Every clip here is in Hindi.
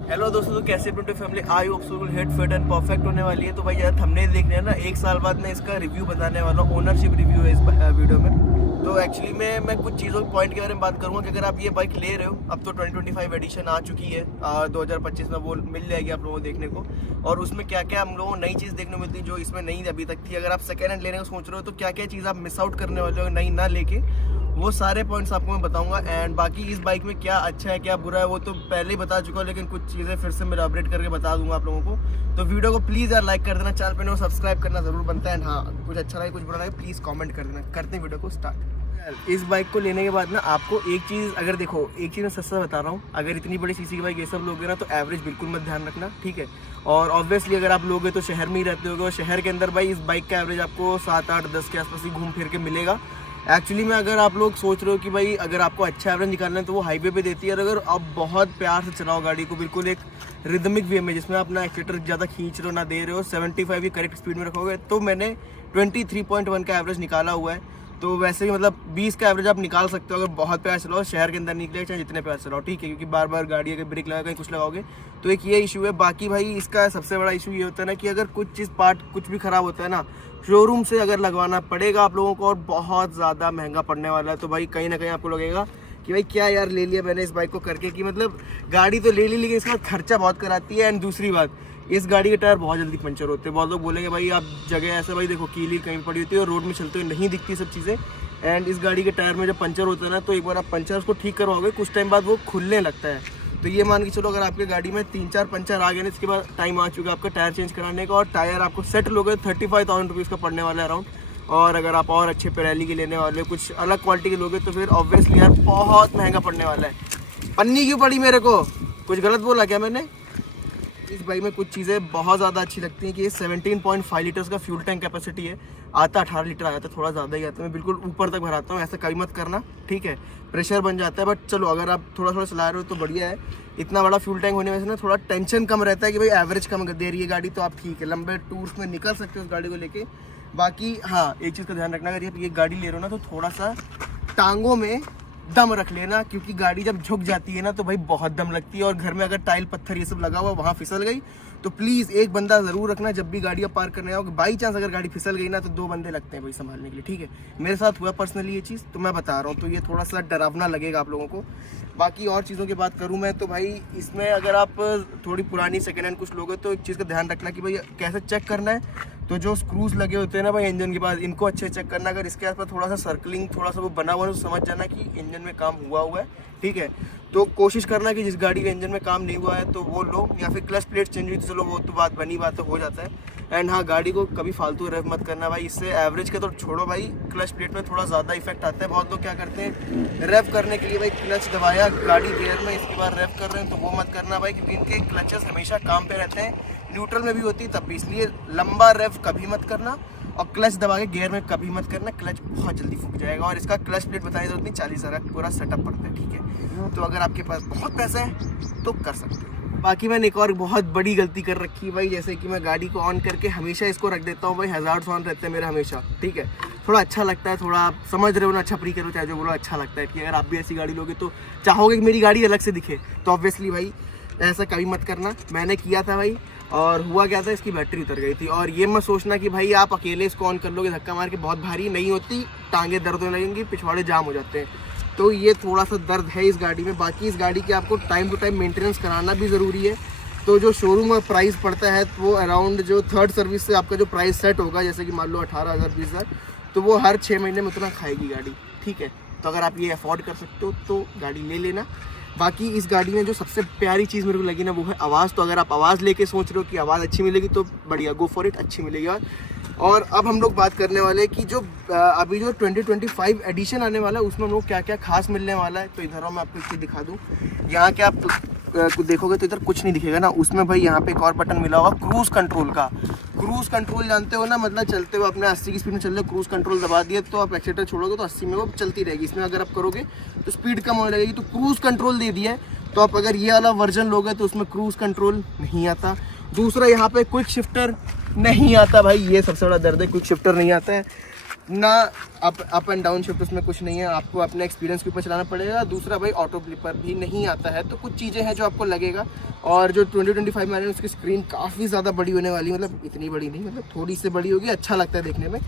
हेलो दोस्तों, तो कैसे टू family I hope so hit fit and perfect होने वाली है। तो भाई यार थंबनेल देख रहे हैं ना, 1 साल बाद मैं इसका रिव्यू बताने वाला हूँ। ओनरशिप रिव्यू है इस वीडियो में। तो एक्चुअली मैं कुछ चीज़ों के पॉइंट के बारे में बात करूँगा कि अगर आप ये बाइक ले रहे हो, अब तो 2025 एडिशन आ चुकी है, 2025 में वो मिल जाएगी आप लोगों को देखने को। और उसमें क्या क्या हम लोगों को नई चीज़ देखने को मिलती है जो इसमें नहीं अभी तक थी। अगर आप सेकेंड हैंड लेने को सोच रहे हो तो क्या क्या चीज़ आप मिस आउट करने वाले हो नई ना लेके, वो सारे पॉइंट्स आपको मैं बताऊंगा। एंड बाकी इस बाइक में क्या अच्छा है क्या बुरा है वो तो पहले ही बता चुका हूँ, लेकिन कुछ चीज़ें फिर से मैं अपडेट करके बता दूंगा आप लोगों को। तो वीडियो को प्लीज़ यार लाइक कर देना, चैनल पे सब्सक्राइब करना जरूर बनता है। हाँ, कुछ अच्छा लगे कुछ बुरा लगे प्लीज़ कमेंट कर देना। करते हैं वीडियो को स्टार्ट। इस बाइक को लेने के बाद ना आपको एक चीज़, अगर देखो एक चीज़ मैं सच बता रहा हूँ, अगर इतनी बड़ी सीसी की बाइक ये सब लोगे ना तो एवरेज बिल्कुल मत ध्यान रखना, ठीक है। और ऑब्वियसली अगर आप लोगे तो शहर में ही रहते होगे, और शहर के अंदर भाई इस बाइक का एवरेज आपको 7, 8, 10 के आसपास ही घूम फिर के मिलेगा। एक्चुअली में अगर आप लोग सोच रहे हो कि भाई अगर आपको अच्छा एवरेज निकालना है तो वो हाईवे पे देती है। और अगर आप बहुत प्यार से चलाओ गाड़ी को, बिल्कुल एक रिदमिक वे में जिसमें अपना एक्सीलेटर ज़्यादा खींच रहे हो ना दे रहे हो, 75 की करेक्ट स्पीड में रखोगे, तो मैंने 23.1 का एवरेज निकाला हुआ है। तो वैसे ही मतलब 20 का एवरेज आप निकाल सकते हो अगर बहुत प्यार चलाओ। शहर के अंदर निकले चाहे जितने प्यार चलाओ, ठीक है, क्योंकि बार बार गाड़ी अगर ब्रेक लगा कहीं कुछ लगाओगे तो एक ये इशू है। बाकी भाई इसका सबसे बड़ा इशू ये होता है ना कि अगर कुछ चीज़ पार्ट कुछ भी ख़राब होता है ना, शोरूम से अगर लगवाना पड़ेगा आप लोगों को और बहुत ज़्यादा महंगा पड़ने वाला है। तो भाई कहीं ना कहीं आपको लगेगा कि भाई क्या यार ले लिया मैंने इस बाइक को करके, कि मतलब गाड़ी तो ले ली लेकिन इसका खर्चा बहुत कराती है। एंड दूसरी बात, इस गाड़ी के टायर बहुत जल्दी पंचर होते हैं। बहुत लोग बोलेंगे भाई आप जगह ऐसा, भाई देखो कीली कहीं पड़ी होती है और रोड में चलते हुए नहीं दिखती सब चीज़ें। एंड इस गाड़ी के टायर में जब पंचर होता है ना, तो एक बार आप पंचर उसको ठीक करवाओगे कुछ टाइम बाद वो खुलने लगता है। तो ये मान के चलो अगर आपकी गाड़ी में 3-4 पंचर आ गए ना, इसके बाद टाइम आ चुका है आपका टायर चेंज कराने का। और टायर आपको सेट लोगे 35,000 रुपीज़ का पड़ने वाला है अराउंड। और अगर आप और अच्छे पिरेली के लेने वाले कुछ अलग क्वालिटी के लोगे तो फिर ऑब्वियसली यार बहुत महंगा पड़ने वाला है। पन्नी क्यों पड़ी मेरे को, कुछ गलत बोला क्या मैंने? इस बाइक में कुछ चीज़ें बहुत ज़्यादा अच्छी लगती हैं कि ये 17.5 लीटर्स का फ्यूल टैंक कैपेसिटी है। आता 18 लीटर आ जाता है, थोड़ा ज़्यादा ही आता है। मैं बिल्कुल ऊपर तक भराता हूँ, ऐसा कभी मत करना, ठीक है, प्रेशर बन जाता है। बट चलो अगर आप थोड़ा थोड़ा चला रहे हो तो बढ़िया है। इतना बड़ा फ्यूल टैंक होने वजह से ना थोड़ा टेंशन कम रहता है कि भाई एवरेज कम दे रही है गाड़ी, तो आप ठीक है लंबे टूर्स में निकल सकते हो उस गाड़ी को लेके। बाकी हाँ, एक चीज़ का ध्यान रखना, अगर ये गाड़ी ले रहे हो ना तो थोड़ा सा टांगों में दम रख लेना, क्योंकि गाड़ी जब झुक जाती है ना तो भाई बहुत दम लगती है। और घर में अगर टाइल पत्थर ये सब लगा हुआ वहाँ फिसल गई तो प्लीज़ एक बंदा ज़रूर रखना जब भी गाड़ी आप पार्क करने आओगे। बाई चांस अगर गाड़ी फिसल गई ना तो 2 बंदे लगते हैं भाई संभालने के लिए, ठीक है। मेरे साथ हुआ पर्सनली ये चीज़, तो मैं बता रहा हूँ, तो ये थोड़ा सा डरावना लगेगा आप लोगों को। बाकी और चीज़ों की बात करूँ मैं तो भाई इसमें अगर आप थोड़ी पुरानी सेकेंड हैंड कुछ लोगे तो एक चीज़ का ध्यान रखना कि भाई कैसे चेक करना है। तो जो स्क्रूज लगे होते हैं ना भाई इंजन के पास, इनको अच्छे चेक करना। अगर इसके आसपास थोड़ा सा सर्कलिंग थोड़ा सा वो बना हुआ है तो समझ जाना कि इंजन में काम हुआ है, ठीक है। तो कोशिश करना कि जिस गाड़ी के इंजन में काम नहीं हुआ है तो वो लो, या फिर क्लच प्लेट चेंज हुई तो चलो वो तो बात बनी बात हो जाता है। एंड हाँ, गाड़ी को कभी फालतू रेव मत करना भाई, इससे एवरेज का तो छोड़ो भाई, क्लच प्लेट में थोड़ा ज़्यादा इफेक्ट आता है। बहुत लोग क्या करते हैं, रेव करने के लिए भाई क्लच दबाया गाड़ी गियर में, इसके बाद रेव कर रहे हैं, तो वो मत करना भाई, क्योंकि इनके क्लचेस हमेशा काम पे रहते हैं, न्यूट्रल में भी होती है तब भी। इसलिए लंबा रेव कभी मत करना और क्लच दबा के गियर में कभी मत करना, क्लच बहुत जल्दी फूक जाएगा। और इसका क्लच प्लेट बताने जरूरत नहीं, 40,000 का पूरा सेटअप पड़ता है, ठीक है। तो अगर आपके पास बहुत पैसा है तो कर सकते हो। बाकी मैंने एक और बहुत बड़ी गलती कर रखी है भाई, जैसे कि मैं गाड़ी को ऑन करके हमेशा इसको रख देता हूँ भाई, हैजार्ड्स ऑन रहते हैं मेरे हमेशा, ठीक है। थोड़ा अच्छा लगता है, थोड़ा आप समझ रहे हो ना, अच्छा प्री करो चाहे जो बोलो, अच्छा लगता है कि अगर आप भी ऐसी गाड़ी लोगे तो चाहोगे कि मेरी गाड़ी अलग से दिखे। तो ऑब्वियसली भाई ऐसा कभी मत करना। मैंने किया था भाई, और हुआ क्या था, इसकी बैटरी उतर गई थी। और ये मत सोचना कि भाई आप अकेले इसको ऑन कर लोगे धक्का मार के, बहुत भारी नहीं होती, टांगे दर्द होने लगेंगी, पिछवाड़े जाम हो जाते हैं। तो ये थोड़ा सा दर्द है इस गाड़ी में। बाकी इस गाड़ी के आपको टाइम टू टाइम मेंटेनेंस कराना भी ज़रूरी है। तो जो शोरूम में प्राइस पड़ता है वो अराउंड जो थर्ड सर्विस से आपका जो प्राइस सेट होगा, जैसे कि मान लो 18,000 20,000, तो वो हर 6 महीने में उतना खाएगी गाड़ी, ठीक है। तो अगर आप ये अफोर्ड कर सकते हो तो गाड़ी ले लेना। बाकी इस गाड़ी में जो सबसे प्यारी चीज़ मेरे को लगी ना वो है आवाज़। तो अगर आप आवाज़ लेके सोच रहे हो कि आवाज़ अच्छी मिलेगी तो बढ़िया, गो फॉर इट, अच्छी मिलेगी। और अब हम लोग बात करने वाले हैं कि जो अभी जो 2025 एडिशन आने वाला है उसमें हम लोग क्या क्या खास मिलने वाला है। तो इधर मैं आपको एक चीज़ दिखा दूँ, यहाँ के आप देखोगे तो इधर कुछ नहीं दिखेगा ना, उसमें भाई यहाँ पे एक और बटन मिला होगा क्रूज़ कंट्रोल का। क्रूज़ कंट्रोल जानते हो ना, मतलब चलते हुए अपने 80 की स्पीड में चल रहे, क्रूज़ कंट्रोल दबा दिए तो आप एक्सीलेटर छोड़ोगे तो 80 में वो चलती रहेगी। इसमें अगर आप करोगे तो स्पीड कम होने लगेगी। तो क्रूज़ कंट्रोल दे दिया है। तो आप अगर ये वाला वर्जन लोगे तो उसमें क्रूज़ कंट्रोल नहीं आता। दूसरा, यहाँ पे क्विक शिफ्टर नहीं आता भाई, ये सबसे बड़ा दर्द है, क्विक शिफ्टर नहीं आता है। ना अप एंड डाउन शिफ्ट उसमें कुछ नहीं है, आपको अपने एक्सपीरियंस के ऊपर चलाना पड़ेगा। दूसरा भाई ऑटो फ्लिपर भी नहीं आता है, तो कुछ चीज़ें हैं जो आपको लगेगा। और जो 2025 में उसकी स्क्रीन काफ़ी ज़्यादा बड़ी होने वाली है, मतलब इतनी बड़ी नहीं, मतलब थोड़ी सी बड़ी होगी, अच्छा लगता है देखने में।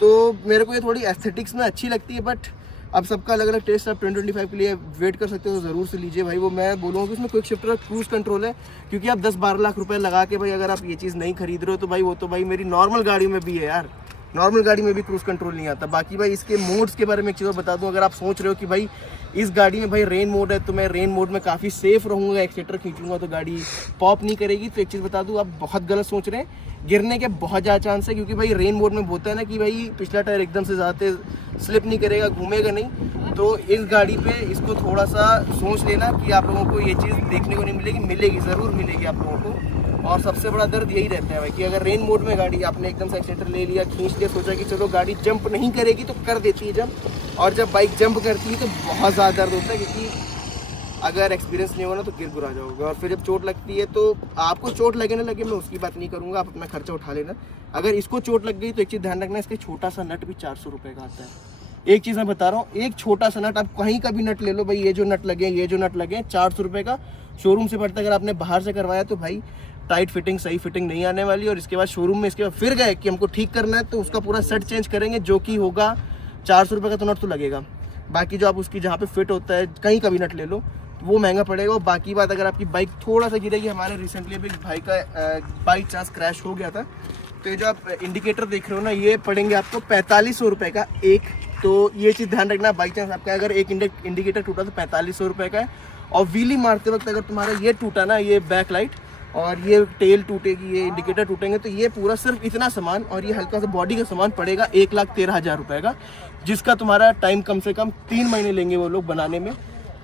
तो मेरे को ये थोड़ी एस्थेटिक्स में अच्छी लगती है, बट अब सबका अलग अलग टेस्ट। आप 2025 के लिए वेट कर सकते हो तो ज़रूर से लीजिए भाई। वो मैं बोलूँगा कि उसमें क्विक शिफ्टर और क्रूज़ कंट्रोल है, क्योंकि आप 10-12 लाख रुपए लगा के भाई अगर आप ये चीज़ नहीं खरीद रहे हो तो भाई वो तो भाई मेरी नॉर्मल गाड़ी में भी है यार, नॉर्मल गाड़ी में भी क्रूज़ कंट्रोल नहीं आता। बाकी भाई इसके मोड्स के बारे में एक चीज़ बता दूं, अगर आप सोच रहे हो कि भाई इस गाड़ी में भाई रेन मोड है तो मैं रेन मोड में काफ़ी सेफ रहूँगा, एक्सीटर खींचूंगा तो गाड़ी पॉप नहीं करेगी, तो एक चीज़ बता दूं, आप बहुत गलत सोच रहे हैं। गिरने के बहुत ज़्यादा चांस है, क्योंकि भाई रेन मोड में बोलता है ना कि भाई पिछला टायर एकदम से ज़्यादा स्लिप नहीं करेगा, घूमेगा नहीं। तो इस गाड़ी पे इसको थोड़ा सा सोच लेना कि आप लोगों को ये चीज़ देखने को नहीं मिलेगी, मिलेगी ज़रूर मिलेगी आप लोगों को। और सबसे बड़ा दर्द यही रहता है भाई कि अगर रेन मोड में गाड़ी आपने एकदम से एक्सीटर ले लिया, खींच लिया, सोचा कि चलो गाड़ी जंप नहीं करेगी, तो कर देती है जंप। और जब बाइक जंप करती है तो बहुत ज़्यादा दर्द होता है, क्योंकि अगर एक्सपीरियंस नहीं होगा ना तो गिर गुरा जाओगे। और फिर जब चोट लगती है तो आपको चोट लगे ना लगे, मैं उसकी बात नहीं करूँगा, आप अपना खर्चा उठा लेना। अगर इसको चोट लग गई तो एक चीज़ ध्यान रखना, इसका छोटा सा नट भी 400 रुपये का आता है। एक चीज़ मैं बता रहा हूँ, एक छोटा सा नट, आप कहीं का भी नट ले लो भाई, ये जो नट लगे, ये जो नट लगे 400 रुपये का शोरूम से पड़ता है। अगर आपने बाहर से करवाया तो भाई टाइट फिटिंग, सही फिटिंग नहीं आने वाली। और इसके बाद शोरूम में इसके बाद फिर गए कि हमको ठीक करना है, तो उसका पूरा सेट चेंज करेंगे, जो कि होगा 400 रुपये का तो नट तो लगेगा। बाकी जो आप उसकी जहाँ पे फिट होता है कहीं का भी नट ले लो वो महंगा पड़ेगा। और बाकी बात, अगर आपकी बाइक थोड़ा सा गिरेगी, हमारे रिसेंटली अभी भाई का बाई चांस क्रैश हो गया था, तो ये जो आप इंडिकेटर देख रहे हो ना, ये पड़ेंगे आपको 4500 रुपये का एक। तो ये चीज़ ध्यान रखना, बाई चांस आपका अगर एक इंडिकेटर टूटा तो 4500 रुपये का है। और व्हीली मारते वक्त अगर तुम्हारा ये टूटा ना, ये बैक लाइट और ये टेल टूटेगी, ये इंडिकेटर टूटेंगे, तो ये पूरा सिर्फ इतना सामान और ये हल्का सा बॉडी का सामान पड़ेगा 1,13,000 रुपये का, जिसका तुम्हारा टाइम कम से कम 3 महीने लेंगे वो लोग बनाने में।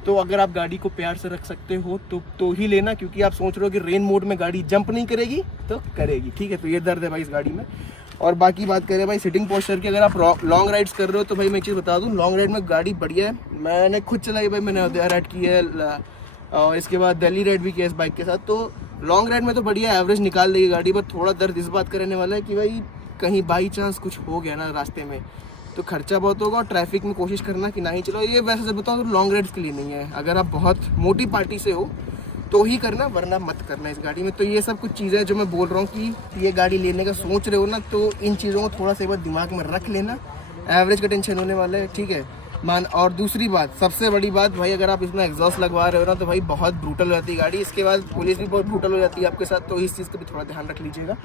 तो अगर आप गाड़ी को प्यार से रख सकते हो तो ही लेना, क्योंकि आप सोच रहे हो कि रेन मोड में गाड़ी जंप नहीं करेगी तो करेगी, ठीक है। तो ये दर्द है भाई इस गाड़ी में। और बाकी बात करें भाई सिटिंग पोस्चर की, अगर आप लॉन्ग राइड्स कर रहे हो तो भाई मैं एक चीज़ बता दूं, लॉन्ग राइड में गाड़ी बढ़िया है। मैंने खुद चलाई भाई, मैंने अयोध्या राइड की है और इसके बाद दिल्ली राइड भी किया इस बाइक के साथ। तो लॉन्ग राइड में तो बढ़िया एवरेज निकाल देगी गाड़ी, बट थोड़ा दर्द इस बात का रहने वाला है कि भाई कहीं बाई चांस कुछ हो गया ना रास्ते में तो खर्चा बहुत होगा। और ट्रैफिक में कोशिश करना कि ना ही चलो। ये वैसे से बताओ तो लॉन्ग राइड्स के लिए नहीं है, अगर आप बहुत मोटी पार्टी से हो तो ही करना, वरना मत करना इस गाड़ी में। तो ये सब कुछ चीज़ें जो मैं बोल रहा हूँ कि ये गाड़ी लेने का सोच रहे हो ना, तो इन चीज़ों को थोड़ा सा एक बार दिमाग में रख लेना। एवरेज का टेंशन होने वाला है, ठीक है मान। और दूसरी बात, सबसे बड़ी बात भाई, अगर आप इसमें एग्जॉस्ट लगवा रहे हो ना तो भाई बहुत ब्रूटल हो जाती है गाड़ी। इसके बाद पुलिस भी बहुत ब्रूटल हो जाती है आपके साथ, तो इस चीज़ का भी थोड़ा ध्यान रख लीजिएगा।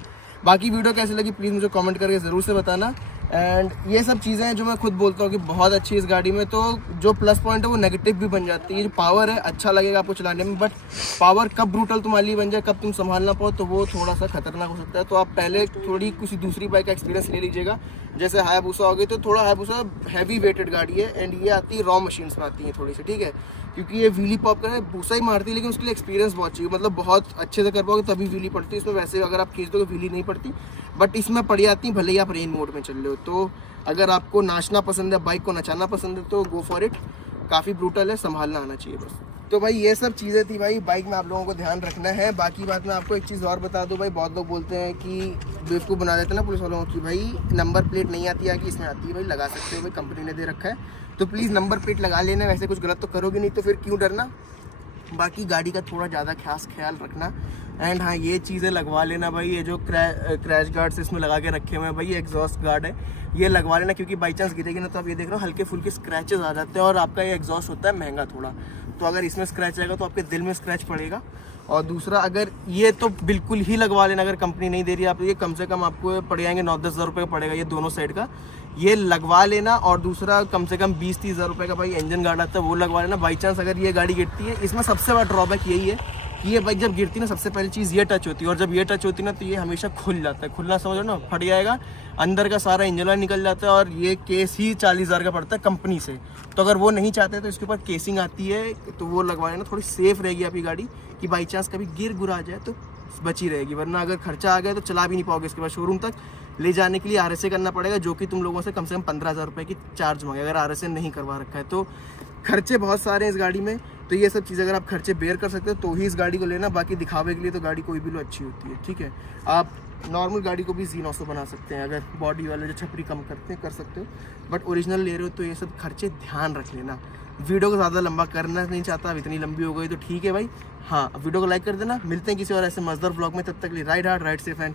बाकी वीडियो कैसी लगी प्लीज़ मुझे कमेंट करके ज़रूर से बताना। एंड ये सब चीज़ें हैं जो मैं खुद बोलता हूँ कि बहुत अच्छी इस गाड़ी में। तो जो प्लस पॉइंट है वो नेगेटिव भी बन जाती है। जो पावर है अच्छा लगेगा आपको चलाने में, बट पावर कब ब्रूटल तुम्हारे लिए बन जाए, कब तुम संभालना पाओ, तो वो थोड़ा सा खतरनाक हो सकता है। तो आप पहले थोड़ी किसी दूसरी बाइक का एक्सपीरियंस ले लीजिएगा। जैसे हायाबुसा हो गई, तो थोड़ा हायाबुसा हैवी वेटेड गाड़ी है एंड ये आती है रॉ मशीन्स में आती है थोड़ी सी, ठीक है। क्योंकि ये व्हीली पॉप कर भूसा ही मारती है, लेकिन उसके लिए एक्सपीरियंस बहुत चाहिए, मतलब बहुत अच्छे से कर पाओगे तभी व्हीली पड़ती है। इसमें वैसे अगर आप खींच दोगे व्हीली नहीं पड़ती, बट इसमें पड़ जाती है भले ही आप रेन मोड में चल रहे हो। तो अगर आपको नाचना पसंद है, बाइक को नचाना पसंद है, तो गो फॉर इट। काफ़ी ब्रूटल है, संभालना आना चाहिए बस। तो भाई ये सब चीज़ें थी भाई, बाइक में आप लोगों को ध्यान रखना है। बाकी बात मैं आपको एक चीज़ और बता दूं भाई, बहुत लोग बोलते हैं कि बेवकूफ़ बना देते हैं ना पुलिस वालों की, भाई नंबर प्लेट नहीं आती है कि इसमें आती है, भाई लगा सकते हो भाई, कंपनी ने दे रखा है। तो प्लीज़ नंबर प्लेट लगा लेना, वैसे कुछ गलत तो करोगे नहीं तो फिर क्यों डरना। बाकी गाड़ी का थोड़ा ज़्यादा खास ख्याल रखना। एंड हाँ ये चीज़ें लगवा लेना भाई, ये जो क्रैश गार्ड्स इसमें लगा के रखे हुए हैं भाई, ये एग्जॉस्ट गार्ड है, ये लगवा लेना। क्योंकि बाई चांस गिरेगी ना तो आप ये देख रहे हो हल्के फुल्के स्क्रैचेस आ जाते हैं, और आपका ये एग्जॉस्ट होता है महंगा थोड़ा, तो अगर इसमें स्क्रैच आएगा तो आपके दिल में स्क्रैच पड़ेगा। और दूसरा, अगर ये तो बिल्कुल ही लगवा लेना, अगर कंपनी नहीं दे रही है आप, ये कम से कम आपको पड़ जाएंगे 9-10 हज़ार रुपये का पड़ेगा ये दोनों साइड का, ये लगवा लेना। और दूसरा कम से कम 20-30 हज़ार रुपये का भाई इंजन गार्ड आता है, वो लगवा लेना। बाई चांस अगर ये गाड़ी गिरती है, इसमें सबसे बड़ा ड्रॉबैक यही है कि ये बाइक जब गिरती है ना, सबसे पहली चीज़ ये टच होती है, और जब ये टच होती है ना तो ये हमेशा खुल जाता है। खुलना समझो ना, फट जाएगा, अंदर का सारा इंजन ऑयल निकल जाता है, और ये केस ही 40 हज़ार का पड़ता है कंपनी से। तो अगर वो नहीं चाहते तो इसके ऊपर केसिंग आती है, तो वो लगवा लेना, थोड़ी सेफ रहेगी आपकी गाड़ी, कि बाई चांस कभी गिर गुरा जाए तो बची रहेगी। वरना अगर खर्चा आ गया तो चला भी नहीं पाओगे, इसके बाद शोरूम तक ले जाने के लिए RSA करना पड़ेगा, जो कि तुम लोगों से कम 15 हज़ार रुपये की चार्ज मांगे, अगर RSA नहीं करवा रखा है। तो खर्चे बहुत सारे हैं इस गाड़ी में। तो ये सब चीज़ें अगर आप खर्चे बेयर कर सकते हो तो ही इस गाड़ी को लेना। बाकी दिखावे के लिए तो गाड़ी कोई भी लो अच्छी होती है, ठीक है। आप नॉर्मल गाड़ी को भी Z900 बना सकते हैं, अगर बॉडी वाले जो छपरी कम करते हैं कर सकते हो, बट ओरिजिनल ले रहे हो तो ये सब खर्चे ध्यान रख लेना। वीडियो को ज़्यादा लंबा करना नहीं चाहता, अब इतनी लंबी हो गई तो ठीक है भाई। हाँ, वीडियो को लाइक कर देना। मिलते हैं किसी और ऐसे मज़ेदार व्लॉग में, तब तक के लिए ride hard ride safe and